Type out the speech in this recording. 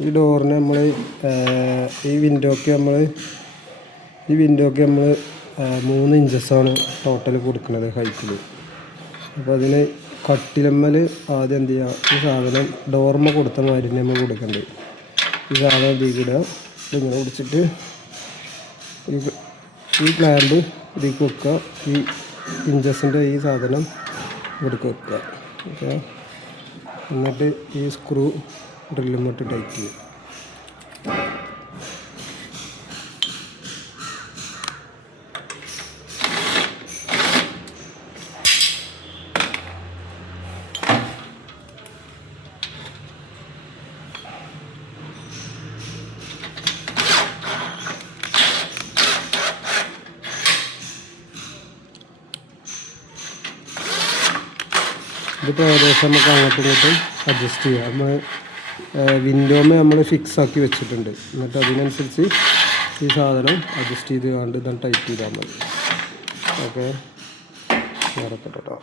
ഈ ഡോറിന് നമ്മൾ ഈ വിൻഡോക്ക് നമ്മൾ 3 ഇഞ്ചസാണ് ടോട്ടൽ കൊടുക്കുന്നത് ഹൈറ്റിൽ. അപ്പോൾ അതിന് കട്ടിലമ്മൽ ആദ്യം എന്ത് ചെയ്യുക, ഈ സാധനം ഡോർമ കൊടുത്ത മാതിരി നമ്മൾ കൊടുക്കേണ്ടത്. ഈ സാധനം ഇതിലിടുക, ഇങ്ങനെ പിടിച്ചിട്ട് ഈ ക്ലാമ്പ് ഇതിലേക്ക് വെക്കുക, ഈ ഇഞ്ചസിൻ്റെ ഈ സാധനം ഇവിടേക്ക് വെക്കുക. ഓക്കെ, എന്നിട്ട് ഈ സ്ക്രൂ ഡ്രില്ലുമിട്ട് ടൈറ്റ് ചെയ്യുക. ഇതിപ്പോൾ ഏകദേശം നമുക്ക് അങ്ങോട്ടും ഇങ്ങോട്ടും അഡ്ജസ്റ്റ് ചെയ്യാം. നമ്മൾ വിൻഡോമേ നമ്മൾ ഫിക്സ് ആക്കി വെച്ചിട്ടുണ്ട്. എന്നിട്ട് അതിനനുസരിച്ച് ഈ സാധനം അഡ്ജസ്റ്റ് ചെയ്ത് കണ്ട് ഇതാണ് ടൈറ്റ് ചെയ്താൽ മതി. ഓക്കെ, ഇറക്കട്ടെ കേട്ടോ.